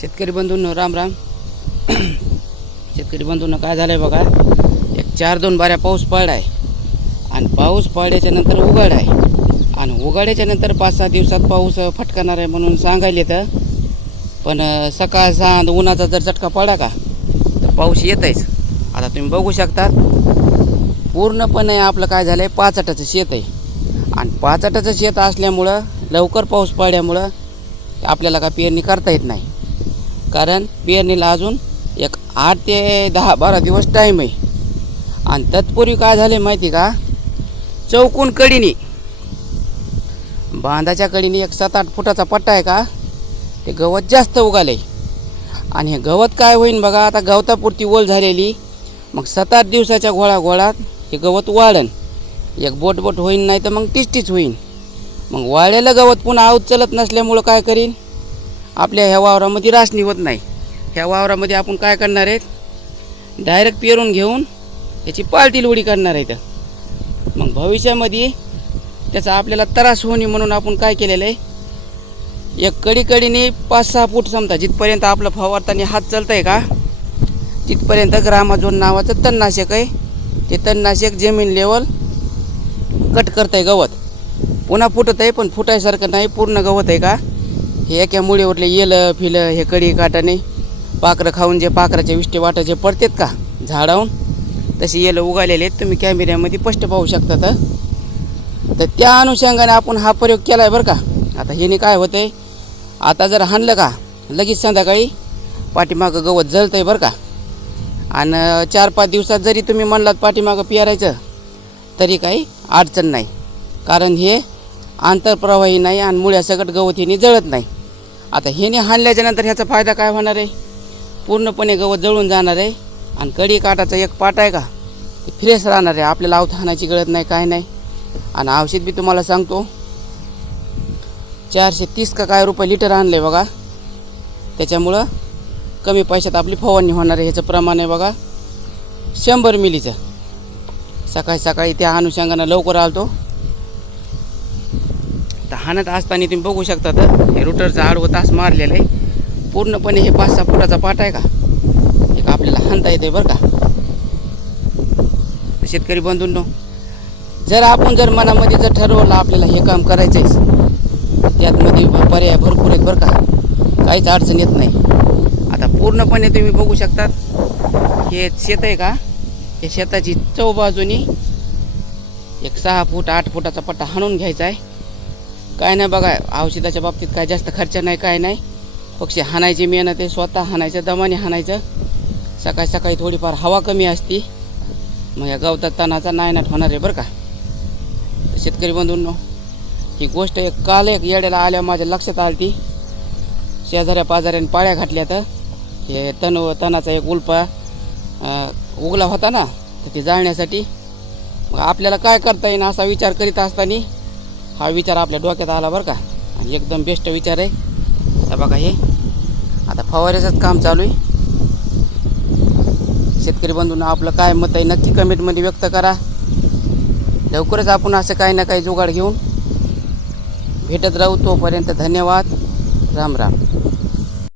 शेतकरी बंधूंनो राम राम. शेतकरी बंधूंनो काय झालं आहे बघा? एक चार दोन बाऱ्या पाऊस पडला आहे आणि पाऊस पडल्याच्या नंतर उघड आहे आणि उघाड्याच्या नंतर पाच सहा दिवसात पाऊस फटकणार आहे म्हणून सांगायले तर पण सकाळ सांज उन्हाचा जर चटका पडा का तर पाऊस येतच आता तुम्ही बघू शकता पूर्णपणे आपलं काय झालं आहे पाचटाचं शेत आहे. आणि पाचटाचं शेत असल्यामुळं लवकर पाऊस पडल्यामुळं आपल्याला का पेरणी करता येत नाही. कारण पेरणीला अजून एक आठ ते दहा बारा दिवस टाईम आहे. आणि तत्पूर्वी काय झाले माहिती का? चौकून कडीने बांधाच्या कडीने एक सात आठ फुटाचा पट्टा आहे का? ते गवत जास्त उगाले आणि हे गवत काय होईन बघा आता गवतापुरती ओल झालेली. मग सात आठ दिवसाच्या गोळा गोळात हे गवत वाढन एक बोट बोट होईन नाही तर मग टिचटीच होईन. मग वाळलेलं गवत पुन्हा आऊत चलत नसल्यामुळं काय करीन? आपल्या ह्या वावरामध्ये रास होत नाही. ह्या वावरामध्ये आपण काय करणार आहेत? डायरेक्ट पेरून घेऊन याची पालती उडी करणार आहेत. मग भविष्यामध्ये त्याचा आपल्याला त्रास होणे म्हणून आपण काय केलेलं आहे? एक कडीकडीने पाच सहा फूट समजा जिथपर्यंत आपलं फवारताना हात चालत आहे का तिथपर्यंत ग्रामाझोन नावाचं तणनाशक आहे. ते तणनाशक जमीन लेवल कट करत आहे गवत. पुन्हा फुटत आहे पण फुटायसारखं नाही पूर्ण गवत आहे का? हे एका मुळीवरले येलं फिलं हे कडी काटाने पाखरं खाऊन जे पाखराच्या विष्टे वाटा जे पडतात का झाडावून तसे येलं उगालेले आहेत. तुम्ही कॅमेऱ्यामध्ये स्पष्ट पाहू शकता तर. तर त्या अनुषंगाने आपण हा प्रयोग केला आहे बरं का. आता ह्याने काय होतं आहे आता जर हाणलं का लगेच संध्याकाळी पाठीमागं गवत जळतं आहे बरं का. आणि चार पाच दिवसात जरी तुम्ही म्हणलात पाठीमागं पिरायचं तरी काही अडचण नाही. कारण हे आंतरप्रवाही नाही आणि मुळ्यासकट गवत हिने जळत नाही. आता ह्याने हाणल्याच्या नंतर ह्याचा फायदा काय होणार आहे? पूर्णपणे गवत जळून जाणार आहे. आणि कडी काटाचा एक पाट आहे का? ते फ्रेश राहणार आहे. आपल्याला अवत हाणायची गळत नाही काय नाही. आणि औषध बी तुम्हाला सांगतो. चारशे तीस का काय रुपये लिटर आणलं आहे बघा. त्याच्यामुळं कमी पैशात आपली फवारणी होणार आहे. ह्याचं प्रमाण आहे बघा. शंभर मिलीचं. सकाळी सकाळी त्या अनुषंगानं लवकर आलतो. हाणत असताना तुम्ही बघू शकता तर हे रुटरचा आडवं तास मारलेलं आहे. पूर्णपणे हे पाच सहा फुटाचा पाट आहे का? एक आपल्याला हाणता येते बरं का? शेतकरी बंधूंनो जर आपण जर मनामध्ये जर ठरवलं आपल्याला हे काम करायचं आहे त्यातमध्ये पर्याय भरपूर आहेत बरं का? काहीच अडचण येत नाही. आता पूर्णपणे तुम्ही बघू शकतात हे शेत आहे का? हे शेताची चौबाजूनी एक सहा फूट आठ फुटाचा पट्टा हाणून घ्यायचा आहे. काय नाही बघा औषधाच्या बाबतीत काय जास्त खर्च नाही काय नाही. पक्षी हाणायची मेहनत आहे स्वतः हाणायचं दमाने हाणायचं. सकाळी सकाळी थोडीफार हवा कमी असती. मग या गवतात तणाचा नायनाट होणार आहे बरं का. शेतकरी बंधूंनो ही गोष्ट एक काल एक येड्याला आल्या माझ्या लक्षात आली ती शेजाऱ्या पाजाऱ्याने पाळ्या घातल्या तर हे तण तणाचा एक उल्पा उगला होता ना तर ते जाळण्यासाठी. मग आपल्याला काय करता येईल असा विचार करीत असताना हा विचार आपल्या डोक्यात आला बरं का. आणि एकदम बेस्ट विचार आहे. त्या बघा हे. आता फवाऱ्याचंच काम चालू आहे. शेतकरी बंधूंना आपलं काय मत आहे नक्की कमेंटमध्ये व्यक्त करा. लवकरच आपण असं काही ना काही जुगाड घेऊन भेटत राहू. तोपर्यंत धन्यवाद. राम राम.